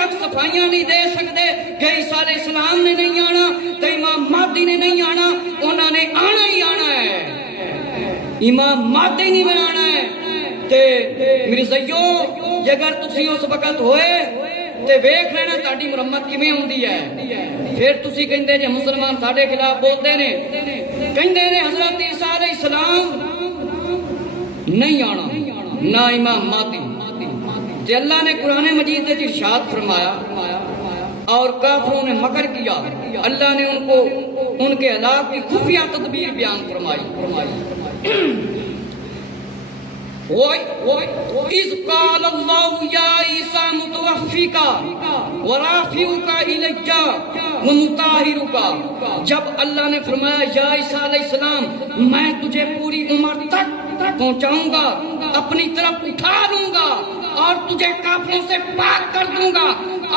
تک صفائیاں نہیں دے سکتے کہ عیسیٰ علیہ السلام نے نہیں آنا تو امام مہدی نے نہیں آنا، انہوں نے آنا ہی آنا ہے، امام مہدی نہیں بنانا ہے۔ تے مرزائیو اگر تسی اس وقت ہوئے تے ویکھ لینا تہاڈی مرمت کیویں ہوندی ہے۔ پھر تسی کہندے جے مسلمان ساڈے خلاف بولدے نے، کہندے نے حضرت عیسیٰ علیہ السلام نہیں آنا نہ امام مہدی۔ تے اللہ نے قرآن مجید میں ارشاد فرمایا اور کافروں نے مکر کیا، اللہ نے ان کو ان کے ہلاک کی خفیہ تدبیر بیان فرمائی۔ اِذْ قَالَ اللَّهُ يَا عِيسَىٰ مُتَوَفِّيكَ وَرَافِعُكَ إِلَيَّ وَمُطَهِّرُكَ، جب اللہ نے فرمایا یا عیسیٰ علیہ السلام میں تجھے پوری عمر تک پہنچاؤں گا، اپنی طرف اٹھا لوں گا اور تجھے کافروں سے پاک کر دوں گا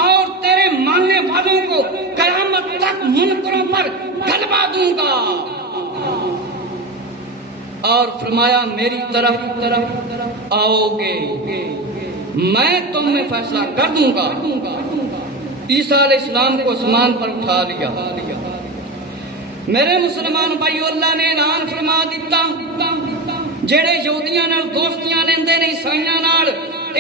اور تیرے ماننے والوں کو قیامت تک منکروں پر غلبہ دوں گا، اور فرمایا میری طرف آؤ گے میں تم میں فیصلہ کر دوں گا۔ عیسیٰ علیہ السلام کو آسمان پر اٹھا لیا۔ میرے مسلمان بھائیو، اللہ نے اعلان فرما دیتا جڑے یہودیاں نال دوستیاں لیندے نے عیسائیاں نال،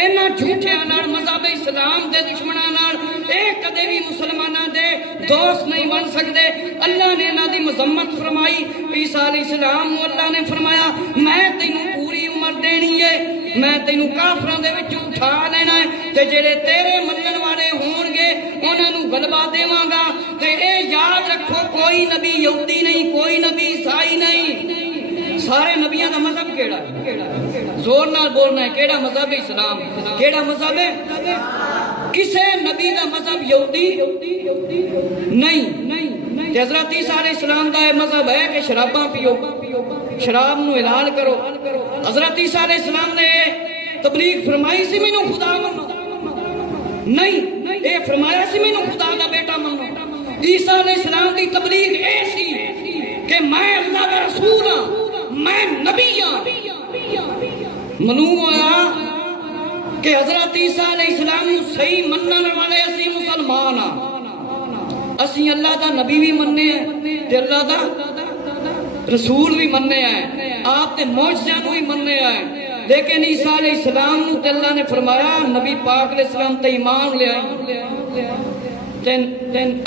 انہاں جھوٹیاں نال مذہب اسلام دے دشمناں نال اے کدے بھی مسلماناں دے دوست نہیں بن سکتے۔ اللہ نے انہاں دی مذمت فرمائی۔ عیسیٰ علیہ السلام اللہ نے فرمایا میں تینوں پوری عمر دینی ہے، میں تینوں کافراں دے وچ اٹھا لینا ہے تے جڑے تیرے منن والے ہون گے انہاں نوں غلبہ دیواں گا۔ تے اے یاد رکھو کوئی نبی یہودی نہیں، کوئی نبی عیسائی نہیں، سارے نبیاں دا مذہب کیڑا ہے؟ زور نال بولنا ہے، کیڑا مذہب ہے؟ اسلام۔ کیڑا مذہب ہے؟ کسے نبی دا مذہب یہودی نہیں۔ حضرت عیسیٰ علیہ السلام دا مذہب ہے کہ شراباں پیو، شراب نو حلال کرو۔ حضرت عیسیٰ علیہ السلام نے تبلیغ فرمائی سی مینوں خدا منو، نہیں اے فرمایا سی مینوں خدا دا بیٹا منو۔ عیسیٰ علیہ السلام دی تبلیغ اے سی کہ میں اللہ دا رسول ہاں، میں نبی ہاں۔ معلوم ہوا کہ حضرت عیسیٰ علیہ السلام صحیح منن والے اسی مسلمان ہاں، اسی اللہ دا نبی بھی مننے ہیں تے اللہ دا رسول بھی مننے ہیں، آپ تے معجزیاں نو بھی مننے ہیں، لیکن عیسیٰ علیہ السلام نو تے اللہ نے فرمایا نبی پاک علیہ السلام تے ایمان لے آئی۔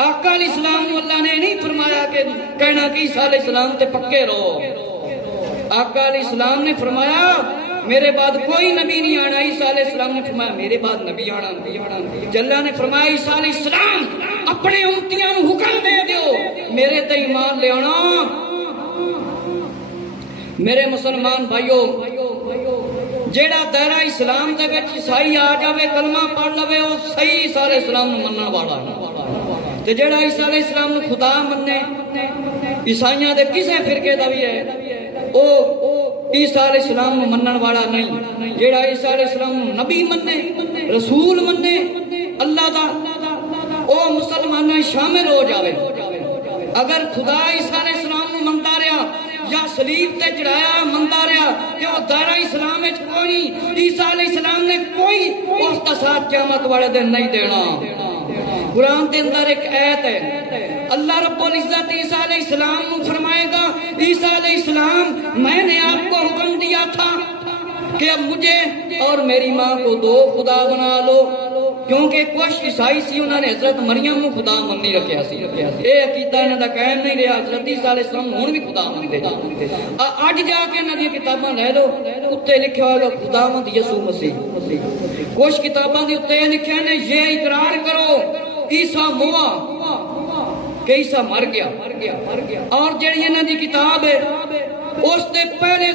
آقا علیہ السلام نو اللہ نے نہیں فرمایا کہ کہنا کہ عیسیٰ علیہ السلام تے پکے رہو۔ آقا علیہ السلام نے فرمایا میرے بعد کوئی نبی نہیں آنا۔ عیسیٰ علیہ السلام نے فرمایا میرے بعد نبی آنا۔ اللہ نے فرمایا عیسیٰ علیہ السلام اپنے امتیاں نو حکم دے دیو میرے تے ایمان لے آنا۔ میرے مسلمان بھائیو، جیڑا دائرہ اسلام دے وچ عیسائی آ جاوے کلمہ پڑھ لوے او صحیح عیسیٰ علیہ السلام نو منن والا ہے، تے جیڑا عیسیٰ علیہ السلام نو خدا مننے عیسائیاں دے کسے فرقے دا بھی ہے او عیسیٰ علیہ السلام نو منن والا نہیں۔ جیڑا عیسیٰ علیہ السلام نو نبی مننے، رسول مننے اللہ دا، او مسلماناں شامل ہو جاوے۔ اگر خدا عیسیٰ علیہ السلام نو مندا رہا یا صلیب تے چڑھایا مندا رہا کہ وہ دائرہ اسلام وچ کوئی نہیں، عیسیٰ علیہ السلام نے کوئی اس دا ساتھ قیامت والے دن نہیں دینا۔ قرآن کے اندر ایک آیت ہے، اللہ رب العزت عیسیٰ علیہ السلام نو فرمائے گا عیسیٰ علیہ السلام میں نے آپ کو حکم دیا تھا کہ اب مجھے اور میری ماں کو دو خدا بنا لو، کیونکہ کچھ عیسائی سی انہوں نے حضرت مریم نو خدا من نہیں رکھیا سی، اے عقیدہ انہاں دا قائم نہیں رہا۔ حضرت عیسیٰ علیہ السلام ہن بھی خدا مندے، اج جا کے انہاں دی کتاباں لے لو اوتے لکھیا ہوگا خداوند یسوع مسیح۔ کچھ کتاباں دے اوتے لکھیا نے یہ اقرار کرو عیسیٰ موا کہ عیسیٰ مر گیا، اور جڑی انہاں دی کتاب ہے اس دے پہلے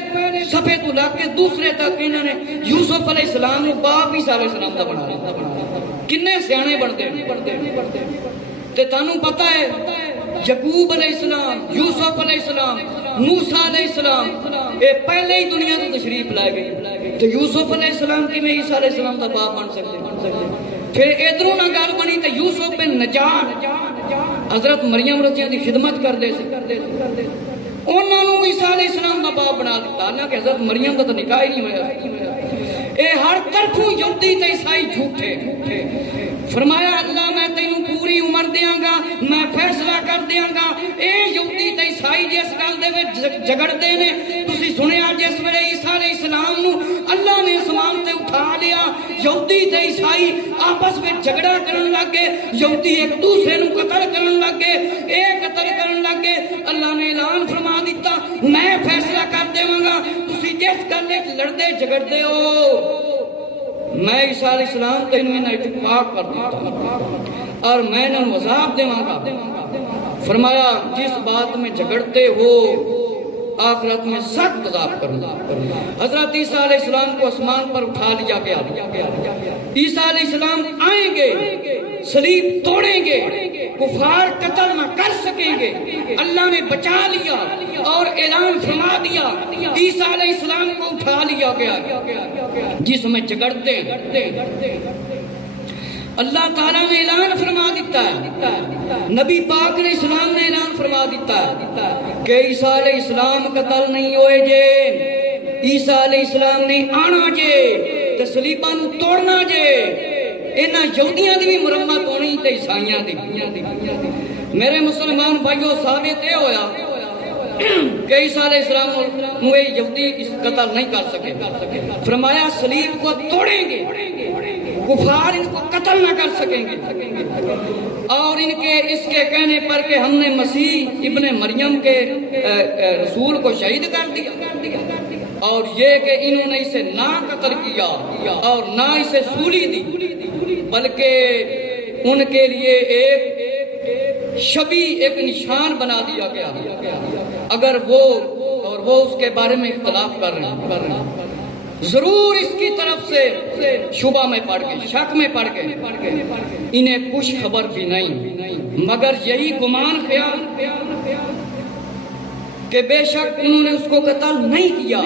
صفحے تو لگ کے دوسرے تک انہوں نے یوسف علیہ السلام نو باپ عیسیٰ علیہ السلام دا بنا لیا۔ کنے سیانے بنتے تے تانوں پتہ ہے یعقوب علیہ السلام، یوسف علیہ السلام، موسیٰ علیہ السلام اے پہلے ہی دنیا تو تشریف لائے گئے، تو یوسف علیہ السلام کی میں عیسیٰ علیہ السلام دا باپ بن سکتے؟ پھر ادھروں نہ گل بنی تو یوسف بن نجار حضرت مریم رضی اللہ دی خدمت کر دے سے انہوں نے عیسیٰ علیہ السلام کا باپ بنا دیتا، حالانکہ حضرت مریم کا تو نکاح ہی نہیں ہوا۔ اے ہر طرفوں یہودی تے عیسائی جھوٹے. فرمایا اللہ میں تینوں پوری عمر دیاں گا, میں فیصلہ کر دیاں گا. اے یہودی تے عیسائی جس گل دے وچ جھگڑدے نے, تسی سنیا جس ویلے عیسیٰ علیہ السلام نو اللہ نے اسمان تے اٹھا لیا, یہودی تے عیسائی آپس میں جھگڑا کرن لگ گئے, یہودی ایک دوسرے نو قتل کرن لگ گئے, اے قتل کرن لگ گئے. اللہ نے اعلان فرما دیتا میں فیصلہ کر دیواں گا, تسی جس گل وچ لڑدے جھگڑدے ہو میں عیسیٰ علیہ السلام تینوں انہاں اتفاق کر دیتا اور میں انہاں عذاب دیواں گا. فرمایا جس بات میں جھگڑتے ہو آخرت میں سخت عذاب کروں گا. حضرت عیسیٰ علیہ السلام کو آسمان پر اٹھا لیا گیا. عیسیٰ علیہ السلام آئیں گے, صلیب توڑیں گے, کفار قتل نہ کر سکیں گے. اللہ نے بچا لیا اور اعلان فرما دیا عیسیٰ علیہ السلام کو اٹھا لیا گیا. جس میں جھگڑتے اللہ تعالیٰ نے اعلان فرما دیتا ہے, نبی پاک علیہ السلام نے اعلان فرما دیتا ہے کہ عیسیٰ علیہ السلام قتل نہیں ہوئے جے, عیسیٰ علیہ السلام نے آنا جے تے صلیباں نوں توڑنا جے. انہاں یہودیاں دی بھی مرمت ہونی تے عیسائیاں دی. میرے مسلمان بھائیو ثابت یہ ہویا کہ عیسیٰ علیہ السلام وہ یہودی قتل نہیں کر سکے. فرمایا صلیب کو توڑیں گے, کفار ان کو قتل نہ کر سکیں گے. اور ان کے اس کے کہنے پر کہ ہم نے مسیح ابن مریم کے رسول کو شہید کر دیا, اور یہ کہ انہوں نے اسے نہ قتل کیا اور نہ اسے سولی دی, بلکہ ان کے لیے ایک شبیہ, ایک نشان بنا دیا گیا. اگر وہ اس کے بارے میں اختلاف کر رہے ہیں ضرور اس کی طرف سے شبہ میں پڑ گئے, شک میں پڑ گئے. انہیں کچھ خبر بھی نہیں مگر یہی گمان خیال کہ بے شک انہوں نے اس کو قتل نہیں کیا.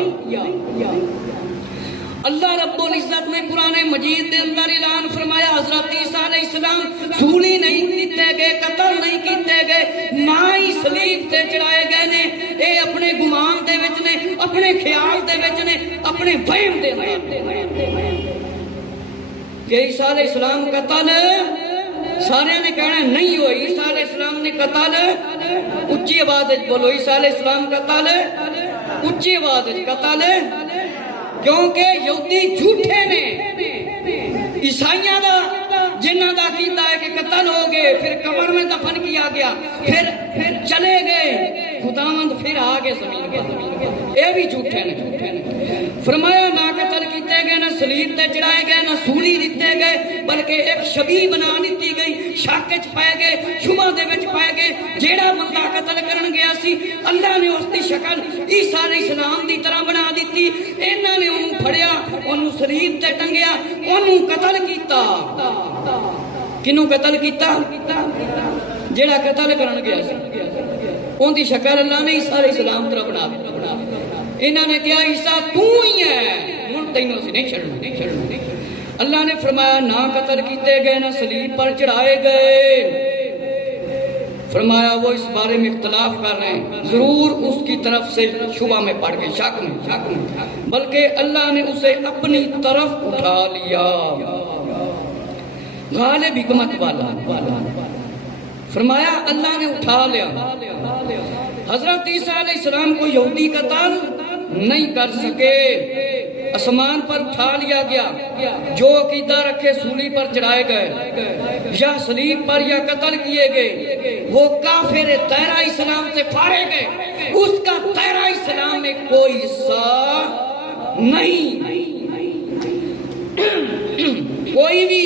اللہ رب العزت نے قرآن مجید کے اندر اعلان فرمایا حضرت عیسیٰ علیہ السلام سولی نہیں دیتے گئے, قتل نہیں کیتے گئے, نہ ہی صلیب تے چڑھائے گئے نے. اے اپنے گمان دے وچ نے, اپنے خیال دے وچ نے, اپنے وہم دے وچ کہ عیسیٰ علیہ السلام قتل سارے نے کہنا نہیں ہوئی. عیسیٰ علیہ السلام نے قتل, اچھی آواز وچ بولو, عیسیٰ علیہ السلام قتل, اچھی آواز وچ قتل, کیونکہ یہودی جھوٹے نے. عیسائیاں دا جنہاں دا عقیدہ ہے کہ قتل ہو گئے, پھر قبر میں دفن کیا گیا, پھر چلے گئے, خداوند پھر آگے زمین پر, اے بھی جھوٹے نے. فرمایا نہ قتل کیتے گئے, نہ صلیب تے چڑھائے گئے, نہ سولی دیتے گئے, بلکہ ایک شبیہ بنا دیتی گئی. شک وچ پائے گئے, شبہ دے وچ پائے گئے. جیڑا بندہ قتل کرن گیا سی اللہ نے اس دی شکل عیسیٰ علیہ السلام دی طرح بنا دیتی. انہاں نے انہوں پھڑیا, انہوں صلیب تے ٹنگیا, انہوں قتل کیتا. کنوں قتل کیتا؟ جیڑا قتل کرن گیا سی ان دی شکل اللہ نے عیسیٰ علیہ السلام طرح بنا دی. انہوں نے کہا عیسیٰ تو ہی ہے, ہن تینوں سے نہیں چھڑنا. اللہ نے فرمایا نہ قتل کیتے گئے, نہ صلیب پر چڑھائے گئے. فرمایا وہ اس بارے میں اختلاف کر رہے ہیں, ضرور اس کی طرف سے شبہ میں پڑ گئے, شک میں, بلکہ اللہ نے اسے اپنی طرف اٹھا لیا. غالب حکمت والا. فرمایا اللہ نے اٹھا لیا. حضرت عیسیٰ علیہ السلام کو یہودی قتل نہیں کر سکے, آسمان پر اٹھا لیا گیا. جو عقیدہ رکھے سولی پر چڑھائے گئے یا صلیب پر یا قتل کیے گئے, وہ کافر دائرہ اسلام سے فارغ گئے. اس کا دائرہ اسلام میں کوئی حصہ نہیں. کوئی بھی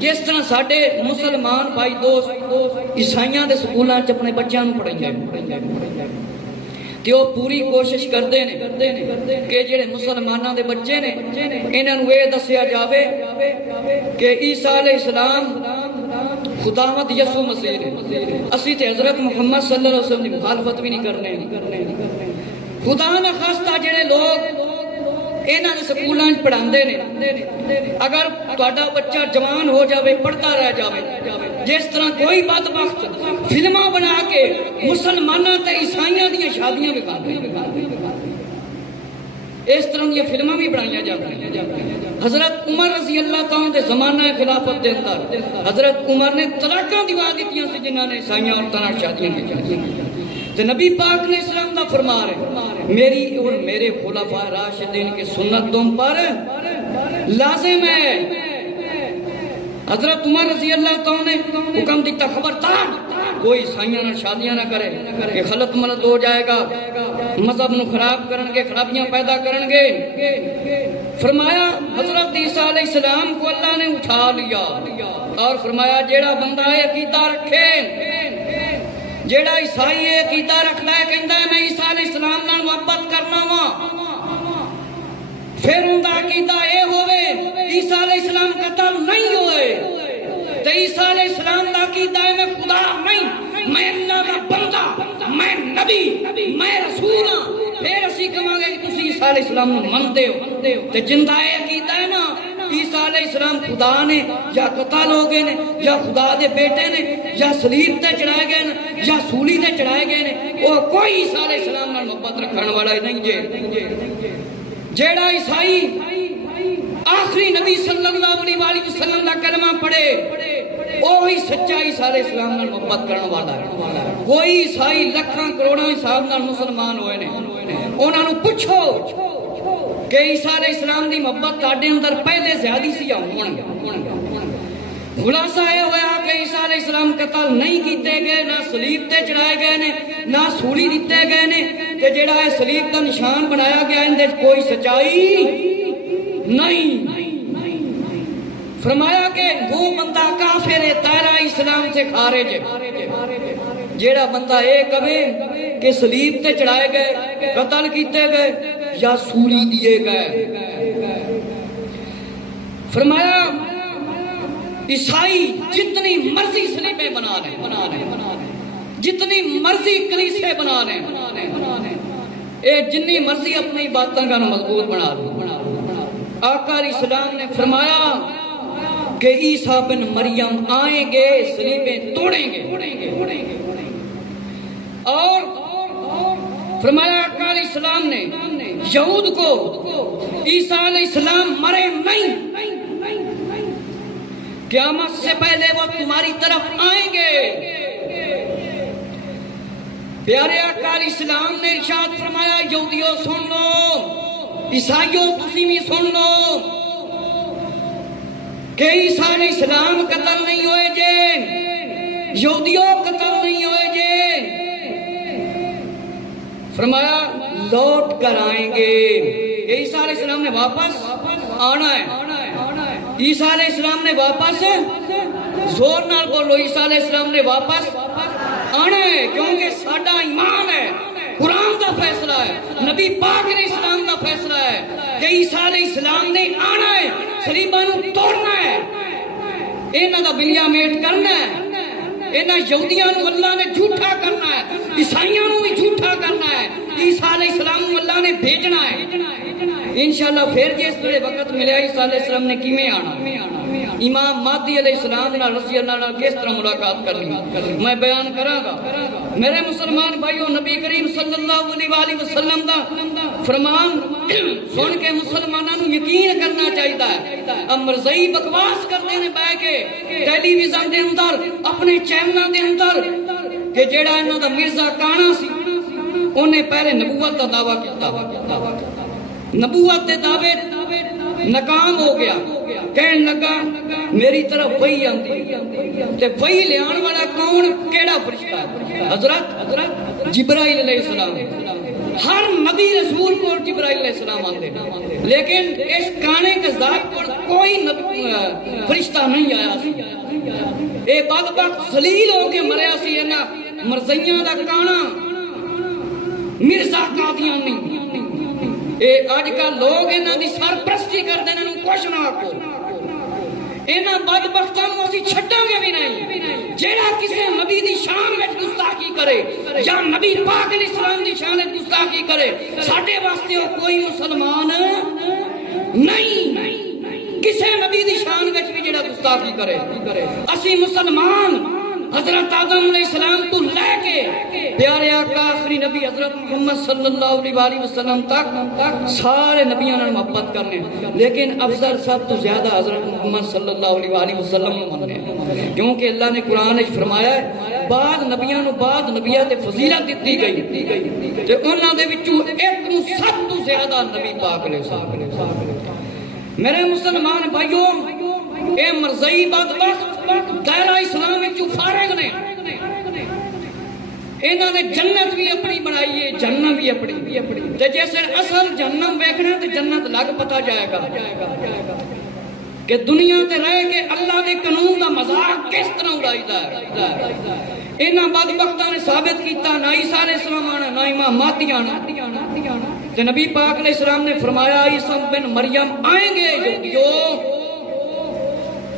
جس طرح ساڈے مسلمان بھائی دوست عیسائیاں دے سکولاں چ اپنے بچیاں نوں پڑھائی تے وہ پوری کوشش کرتے ہیں کہ جڑے مسلماناں دے بچے نے انہاں نوں یہ دسیا جاوے کہ عیسیٰ علیہ السلام خداوند یسوع مسیح نے. اسی تے حضرت محمد صلی اللہ علیہ وسلم دی مخالفت بھی نہیں کرنے. خدا نہ خواستہ جڑے لوگ انہاں نے سکولاں پڑھاندے نے, اگر تہاڈا بچہ جوان ہو جاوے, پڑھتا رہ جاوے, جس طرح کوئی بدبخت فلماں بنا کے مسلماناں تے عیسائیاں دیاں شادیاں وکھاندے, اس طرح کی فلمیں بھی بنائی جاتی ہیں۔ حضرت عمر رضی اللہ تعالیٰ دے زمانہ خلافت دے اندر حضرت عمر نے طلاقاں دوا دیتیاں سی جنہاں نے عیسائیاں عورتاں نال شادیاں کیتیاں، تے نبی پاک نے اسلام دا فرما رہے میری اور میرے خلفاء راشدین کی سنت تم پر لازم ہے۔ حضرت عمر رضی اللہ تعالیٰ نے حکم دیتا خبردار کوئی عیسائیاں نال شادیاں نہ کرے کہ خلط ملط ہو جائے گا، مذہب نو خراب کرن گے، خرابیاں پیدا کرن گے۔ فرمایا حضرت عیسیٰ علیہ السلام کو اللہ نے اٹھا لیا اور فرمایا جیڑا بندہ یہ عقیدہ رکھے، جیڑا عیسائی یہ عقیدہ رکھتا ہے کہندا ہے میں عیسیٰ علیہ السلام نال محبت کرنا وا، پھر ان کا عقیدہ یہ ہوئے عیسیٰ علیہ السلام قتل نہیں ہوئے تو عیسیٰ علیہ السلام کا عقیدہ ہے میں خدا نہیں، میں اللہ کا بندہ، میں نبی، میں رسول ہاں، پھر اسی کہاں گے کہ تسی عیسیٰ علیہ السلام مندے ہو تو جندہ یہ عقیدہ ہے نا عیسیٰ علیہ السلام خدا نے یا قتل ہو گئے نے یا خدا دے بیٹے نے یا صلیب تے چڑھائے گئے نے یا سولی تے چڑھائے گئے نے، وہ کوئی عیسیٰ علیہ السلام نال محبت رکھنے والا نہیں جے۔ جیڑا عیسائی آخری نبی صلی اللہ علیہ وسلم کا کلمہ پڑھے وہی سچا عیسیٰ علیہ السلام نال محبت کرنے والا ہے۔ کوئی عیسائی لکھاں کروڑاں حساب نال مسلمان ہوئے نے، انہاں نو پوچھو کہ عیسیٰ علیہ السلام دی محبت تہاڈے اندر پہلے زیادہ سی یا ہون گے؟ خلاصہ یہ ہوا کہ عیسیٰ علیہ السلام قتل نہیں کیتے گئے، نہ صلیب تے چڑھائے گئے نے، نہ سولی دیتے گئے نے، تے جڑا ہے صلیب کا نشان بنایا گیا اندر کوئی سچائی نہیں۔ فرمایا کہ وہ بندہ کافر ہے، دائرہ اسلام سے خارج ہے۔ جیڑا بندہ یہ کہے کہ صلیب تے چڑھائے گئے، قتل کیتے گئے یا سولی دیے گئے۔ فرمایا عیسائی جتنی مرضی صلیبیں بنا لیں، جتنی مرضی کلیسے بنا لیں، اے جنی مرضی اپنی باتوں کا مضبوط بنا لیں، آقا علیہ السلام نے فرمایا کہ عیسیٰ بن مریم آئیں گے صلیبیں توڑیں گے، اور فرمایا آقا علیہ السلام نے یہود کو عیسیٰ علیہ السلام مرے نہیں، قیامت سے پہلے وہ تمہاری طرف آئیں گے۔ پیارے آقا علیہ السلام نے ارشاد فرمایا یہودیوں سن لو، عیسائیوں تسی بھی سن لو کہ عیسیٰ علیہ السلام قتل نہیں ہوئے جے، یہودیوں قتل نہیں ہوئے جے۔ فرمایا لوٹ کر آئیں گے، کہ عیسیٰ علیہ السلام نے واپس آنا ہے، عیسیٰ علیہ السلام نے واپس، زور نال بولو، عیسیٰ علیہ السلام نے واپس آنا ہے، کیونکہ ساڈا ایمان ہے، قرآن کا فیصلہ ہے، نبی پاک علیہ السلام کا فیصلہ ہے کہ عیسیٰ علیہ السلام نے آنا ہے، صلیباں نو توڑنا ہے، انہاں دا بلیا میٹ کرنا ہے، انہاں یہودیاں نو اللہ نے جھوٹا کرنا ہے، عیسائیاں نو بھی جھوٹا کرنا ہے، عیسیٰ علیہ السلام نو اللہ نے بھیجنا ہے۔ انشاءاللہ پھر جس طرح وقت ملے عیسیٰ علیہ السلام نے کیویں آنا، امام مہدی علیہ السلام نال رضی اللہ عنہ کس طرح ملاقات کرنی میں بیان کراں گا۔ میرے مسلمان بھائیو، نبی کریم صلی اللہ علیہ وسلم دا فرمان سن کے مسلمانوں نو یقین کرنا چاہیے ہے۔ اب مرزائی بکواس کرتے ہیں بہ کے ٹیلی ویژن دے اندر، اپنے چینلاں دے اندر، کہ جیڑا انہاں دا مرزا کانا سی انہیں پہلے نبوت دا دعویٰ کیتا، نبوت دے دعوے ناکام ہو گیا، کہنے لگا میری طرف وحی آندی، تے وحی لے آن والا کون، کیڑا فرشتہ ہے؟ حضرت جبرائیل علیہ السلام۔ ہر نبی رسول کو جبرائیل علیہ السلام آندے، لیکن اس کانے قذاب کو کوئی فرشتہ نہیں آیا سی۔ اے بدبخت ذلیل ہو کے مریا سی، انہاں مرزیاں دا کانا مرزا قادیانی۔ آج کل لوگ انہاں دی سرپرستی کردے، انہاں نوں کچھ نہ آکھو، انہاں بدبختاں نوں اسی چھڈاں گے بھی نہیں۔ جیڑا کسی نبی دی شان وچ گستاخی کرے یا نبی پاک علیہ السلام دی شان وچ گستاخی کرے، ساڈے واسطے وہ کوئی مسلمان نہیں۔ کسی نبی دی شان وچ بھی جیڑا گستاخی کرے، اسی مسلمان حضرت آدم علیہ السلام تو لے کے پیارے آقا آخری نبی حضرت محمد صلی اللہ علیہ وسلم تک سارے نبیوں نے محبت کرنے، لیکن افضل سب تو زیادہ حضرت محمد صلی اللہ علیہ وسلم مننے، کیونکہ اللہ نے قرآن وچ فرمایا ہے بعد نبیوں نو بعد نبیوں تے فضیلت دتی گئی تے انہاں دے وچوں ایک نو سب تو زیادہ نبی پاک علیہ السلام۔ میرے مسلمان بھائیو، اے مرزئی بدبخت دائرہ اسلام وچوں فارغ نے، انہاں نے جنت بھی اپنی بنائی ہے، جنت بھی اپنی، تے جیسے اصل جنت ویکھنا تے جنت لگ پتا جائے گا کہ دنیا تے رہ کے اللہ دے قانون دا مذاق کس طرح اڑائیدا ہے۔ انہاں بدبختاں نے ثابت کیتا نہ عیسیٰ علیہ السلام آنا نہ امام مہدی آنا، تے نبی پاک علیہ السلام نے فرمایا عیسیٰ بن مریم آئیں گے جو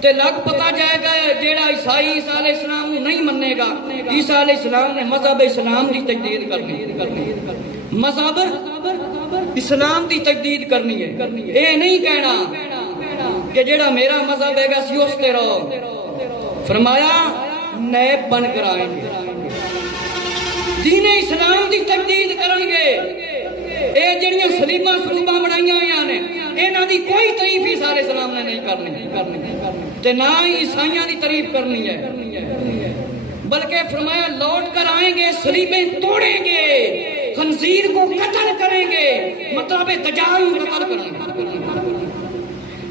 تے لگ پتا جائے گا جیڑا عیسائی عیسیٰ علیہ السلام نہیں منے گا، عیسیٰ علیہ السلام نے مذہب اسلام دی تجدید کرنی، مذہب اسلام دی تجدید کرنی ہے، اے نہیں کہنا کہ جیڑا میرا مذہب ہے گا سی اس تے رہو، فرمایا نیب بن کر آئیں گے، دین اسلام دی تجدید کریں گے، اے جڑیاں سلیماں سلوباں بنائیاں ہوئیاں نے انہاں دی کوئی تعریف عیسیٰ علیہ السلام نے نہیں کرنی تے نہ ہی عیسائیاں دی تعریف کرنی ہے، بلکہ فرمایا لوٹ کر آئیں گے، سلیبیں توڑیں گے، خنزیر کو قتل کریں گے، مطلب دجال کو قتل کریں گے۔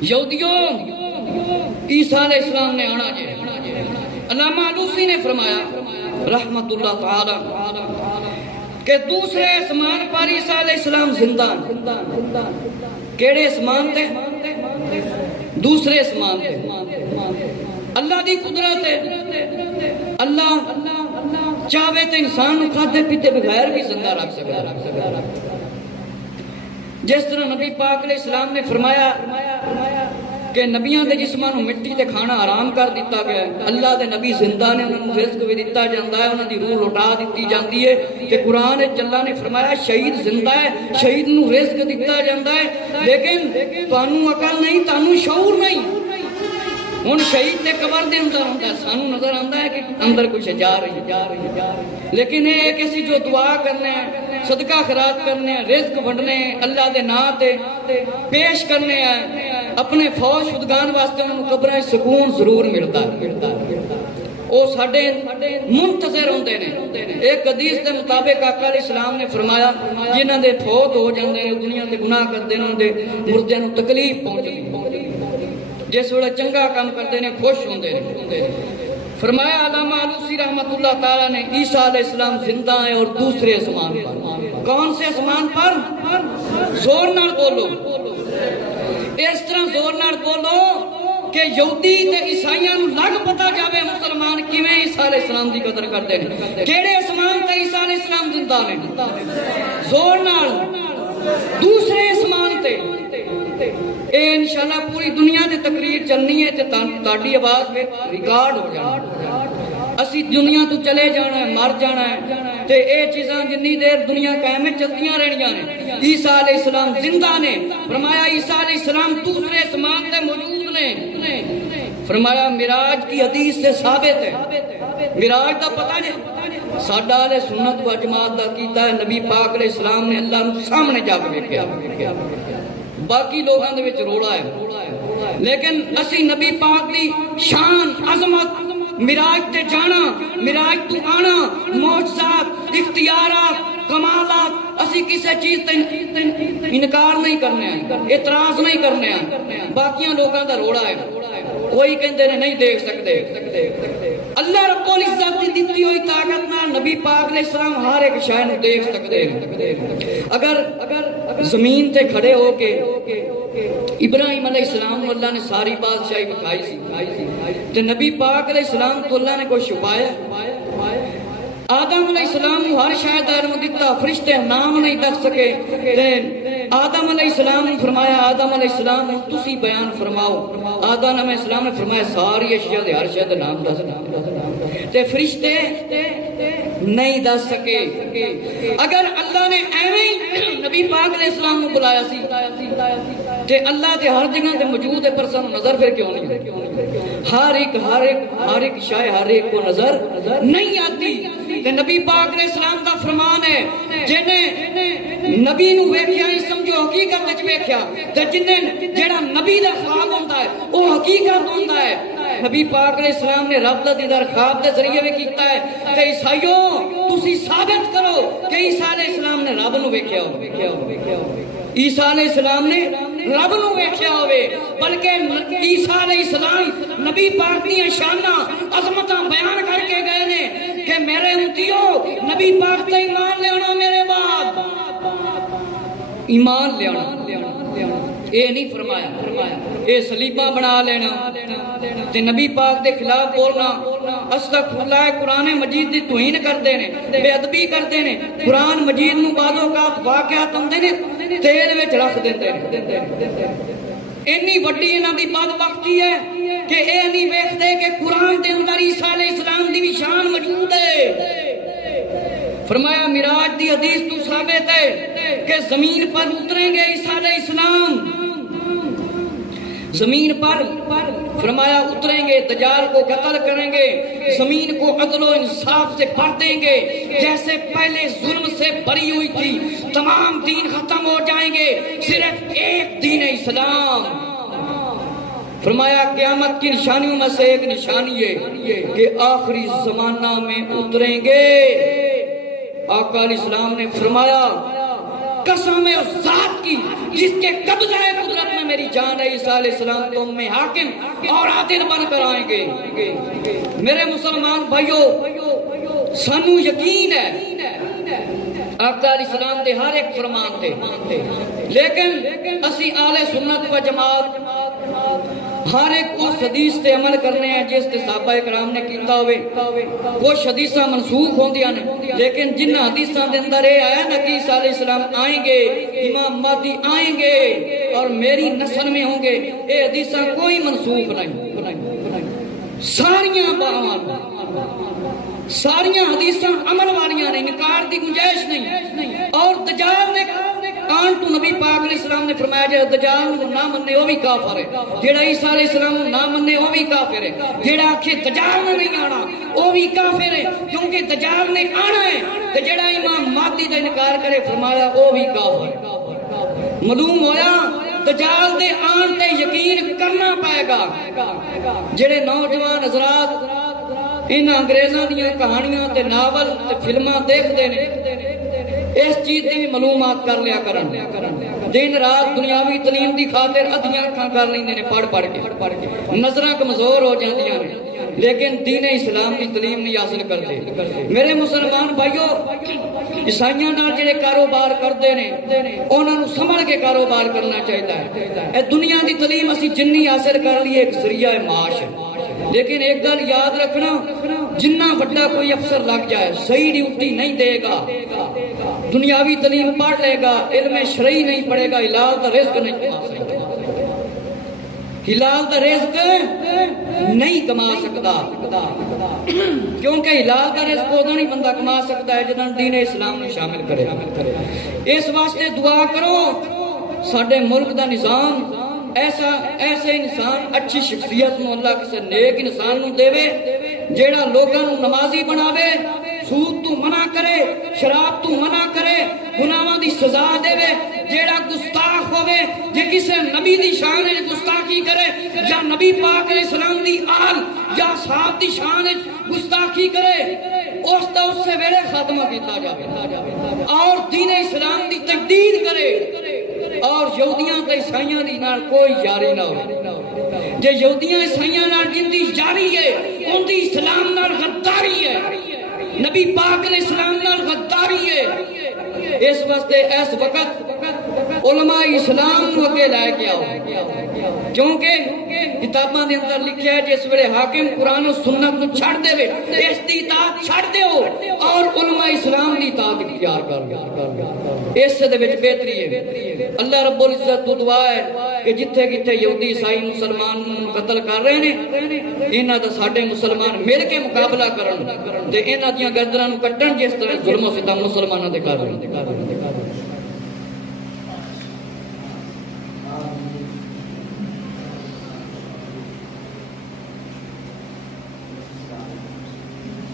یہودیوں عیسیٰ علیہ السلام نے آنا جے، علامہ علوسی نے فرمایا رحمت اللہ تعالی کہ دوسرے اسمان پر عیسیٰ علیہ السلام زندہ ہیں، کیڑے اسمان تے؟ دوسرے اسمان تے، اللہ دی قدرت ہے، اللہ چاہے تے انسان نو کھادے پیتے بغیر بھی زندہ رکھ سکتا، جس طرح نبی پاک علیہ السلام نے فرمایا کہ نبیاں دے جسماں نو مٹی تے کھانا حرام کر دیتا گیا ہے، اللہ دے نبی زندہ نے انہوں نے رزق بھی دیتا جاندہ ہے، انہوں دی روح لوٹا دیتی جاندی ہے، کہ قرآن اللہ نے فرمایا شہید زندہ ہے، شہید نو رزق دیتا جاندہ ہے، لیکن تانوں عقل نہیں، تانوں شعور نہیں، ان شہید تے قبر دے اندر ہوتا ہے، سانوں نظر آندہ ہے کہ اندر کچھ جا رہی ہے، لیکن یہ کسی جو دعا کرنے ہیں، صدقہ خیرات کرنے ہیں، رزق بڑھنے ہیں، اللہ دے نام تے پیش کرنے ہیں، اپنے فوج شدگان واسطے انہوں قبریں سکون ضرور ملتا ہے، وہ ساڑھے منتظر ہوندے نے۔ ایک حدیث دے مطابق آقا علیہ السلام نے فرمایا جنہاں دے فوت ہو جاندے نے دنیا دے گناہ کردے نے دے مردے نو تکلیف پہنچدی، جس ویلے چنگا کام کردے نے خوش ہوندے نے۔ فرمایا علامہ علوسی رحمت اللہ تعالیٰ نے عیسیٰ علیہ السلام زندہ ہیں اور دوسرے اسمان پر، کون سے اسمان پر؟ زور نال بولو، اس طرح زور نال بولو کہ یہودی تے عیسائیاں نو لگ پتا جاوے مسلمان کیویں عیسیٰ علیہ السلام دی قدر کردے نے، کیڑے اسمان تے عیسیٰ علیہ السلام زندہ نے؟ زور نال دوسرے اسمان تے۔ اے انشاءاللہ پوری دنیا تے تقریر چلنی ہے تے تاڑی آواز میں ریکارڈ ہو جانا، اسی دنیا تو چلے جانا ہے، مر جانا ہے، تے اے چیزاں جنی دیر دنیا قائم میں چلتیاں رہنیاں نے۔ عیسیٰ علیہ السلام زندہ نے، فرمایا عیسیٰ علیہ السلام دوسرے اسمان تے موجود نے، فرمایا معراج کی حدیث سے ثابت ہے، معراج دا پتہ جے ساڈا اہل سنت و جماعت دا کیتا ہے، نبی پاک علیہ السلام نے اللہ نو سامنے جا کے ویکھیا، باقی لوگاں دے وچ رولا ہے، لیکن اسی نبی پاک دی شان عظمت معراج تے جانا، معراج تو آنا، معجزات، اختیارات، کمالات، اسی کسی چیز تے انکار نہیں کرنے ہیں، اعتراض نہیں کرنے ہیں، باقیاں لوگاں دا روڑا ہے، کوئی کہندے نے نہیں دیکھ سکتے، اللہ رب العزت دی دتی ہوئی طاقت نال نبی پاک علیہ السلام ہر ایک شے نوں دیکھ سکتے ہیں۔ اگر زمین تے کھڑے ہو کے ابراہیم علیہ السلام کو اللہ نے ساری بادشاہی بکھائی سی تے نبی پاک علیہ السلام تو اللہ نے کوئی چھپایا؟ آدم علیہ السلام کو ہر شاید علم دیتا، فرشتے نام نہیں دکھ سکے، آدم علیہ السلام نے فرمایا آدم علیہ السلام تسی بیان فرماؤ، آدم علیہ السلام نے فرمایا ساری اشیاء دے ہر شاید نام دس، تے فرشتے نہیں دس سکے۔ اگر اللہ نے ایویں نبی پاک علیہ السلام کو بلایا سی تے اللہ تے ہر جگہ تے موجود ہے پر سانوں نظر پھر کیوں نہیں؟ ہر ایک شے ہر ایک کو نظر نہیں آتی تے نبی پاک علیہ السلام دا فرمان ہے جنہیں نبی نو ویکھیا نہیں سمجھو حقیقت وچ ویکھیا تے جنہیں جڑا نبی دا خواب ہوندا ہے وہ حقیقت ہوندا ہے نبی پاک علیہ السلام نے رب دا دیدار خواب دے ذریعے بھی کیتا ہے تے عیسائیوں تسی ثابت کرو کہ عیسیٰ علیہ السلام نے رب نو ویکھیا ہو عیسیٰ علیہ السلام نے رب نو ویکھیا ہوئے بلکہ عیسیٰ علیہ السلام نبی پاک دی شاناں عظمتاں بیان کر کے گئے نے کہ میرے امتیو نبی پاک تے ایمان لے آنا میرے بعد ایمان لے آنا اے نہیں فرمایا اے صلیباں بنا لینا تے نبی پاک دے خلاف بولنا استغفراللہ قرآن مجید دی توہین کردے نے بے ادبی کردے نے قرآن مجید نو بعض اوقات واقعات ہوندے نے تیل وچ رکھ دیندے نے اتنی وڈی انہاں دی بدبختی ہے کہ اے نہیں ویکھدے کہ قرآن دے اندر عیسیٰ علیہ السلام دی بھی شان موجود ہے فرمایا معراج دی حدیث تو ثابت ہے کہ زمین پر اتریں گے عیسیٰ علیہ السلام زمین پر فرمایا اتریں گے دجال کو قتل کریں گے زمین کو عدل و انصاف سے بھر دیں گے جیسے پہلے ظلم سے بری ہوئی تھی تمام دین ختم ہو جائیں گے صرف ایک دین اسلام فرمایا قیامت کی نشانیوں میں سے ایک نشانی ہے کہ آخری زمانہ میں اتریں گے آقا علیہ السلام نے فرمایا قسم ہے اس ذات کی جس کے قبضہ قدرت میں میری جان ہے عیسیٰ علیہ السلام تو میں حاکم اور عادل بن کر آئیں گے میرے مسلمان بھائیو سانو یقین ہے آقا علیہ السلام دے ہر ایک فرمان تھے لیکن اسی اہل سنت و جماعت ہر ایک اس حدیث تے عمل کرنے ہیں جس تے صحابہ کرام نے کیتا ہوئے کچھ حدیثاں منسوخ ہوندیاں نے لیکن جن حدیثاں دے اندر یہ آیا نا کہ عیسیٰ علیہ السلام آئیں گے امام مہدی آئیں گے اور میری نسل میں ہوں گے یہ حدیثاں کوئی منسوخ نہیں ساریاں حدیثاں عمل والیاں نہیں انکار دی گنجائش نہیں اور دجال نے آن تو نبی پاک علیہ السلام نے فرمایا جے دجال نو نہ مننے وہ بھی کافر ہے جیڑا عیسیٰ علیہ السلام نو نہ مننے وہ بھی کافر ہے جیڑا آکھے دجال نے نہیں آنا وہ بھی کافر ہے کیونکہ دجال نے آنا ہے تے جیڑا امام مہدی دا انکار کرے فرمایا وہ بھی کافر ہے معلوم ہویا دجال دے آن تے یقین کرنا پائے گا جیڑے نوجوان حضرات ان انگریزاں دیاں کہانیاں تے ناول تے فلماں دیکھ دے نے اس چیز دی بھی معلومات کر لیا کرن دن رات دنیاوی تعلیم دی خاطر ادھیاں اکھاں کر لیندے نے پڑھ کے نظراں کمزور ہو جاندیاں نے لیکن دین اسلام کی تعلیم نہیں حاصل کرتے میرے مسلمان بھائیو عیسائیاں نال جڑے کاروبار کردے نے انہاں نوں سنبھل کے کاروبار کرنا چاہیے اے دنیا دی تعلیم اسی جنی حاصل کر لیے ایک ذریعہ معاش ہے لیکن ایک گل یاد رکھنا جنہ بڑا کوئی افسر لگ جائے صحیح ڈیوٹی نہیں دے گا دنیاوی تعلیم پڑھ لے گا علم شرعی نہیں پڑھے گا حلال دا رزق نہیں کما سکتا حلال دا رزق نہیں کما سکتا کیونکہ حلال دا رزق ادھر نہیں بندہ کما سکتا ہے جنہاں دین اسلام میں شامل کرے اس واسطے دعا کرو ساڈے ملک دا نظام ایسے انسان اچھی شخصیت نو اللہ کسے نیک انسان نو دے جیڑا لوگاں نو نمازی بناوے سود تو منع کرے شراب تو منع کرے گناہاں دی سزا دے جیڑا گستاخ ہوے جے کسے نبی دی شان وچ گستاخی کرے یا نبی پاک علیہ السلام دی آل یا صحابہ دی شان وچ گستاخی کرے اس سے ویلے خاتمہ کیتا جاوے اور دین اسلام دی تجدید کرے اور یہودیاں تے عیسائیاں دی نال کوئی یاری نہ ہو جے یہودیاں عیسائیاں نال جن دی یاری ہے ان دی اسلام نال غداری ہے نبی پاک علیہ السلام نال غداری ہے اس واسطے اس وقت علماء اسلام نو اگے لے کے آؤ کیونکہ کتاباں دے اندر لکھیا ہے جس ویلے حاکم قرآن و سنت نو چھڑ دے وے اس دی اطاعت چھڑ دیو اور علماء اسلام دی اطاعت اختیار کر اس دے وچ بہتری ہے اللہ رب العزت تو دعا ہے کہ جتھے کتھے یہودی عیسائی مسلمان قتل کر رہے نے انہاں دا ساڈے مسلمان مل کے مقابلہ کرن تے انہاں دیاں گردناں نو کٹن جس طرح ظلم و ستم مسلماناں دے کر رہے ہیں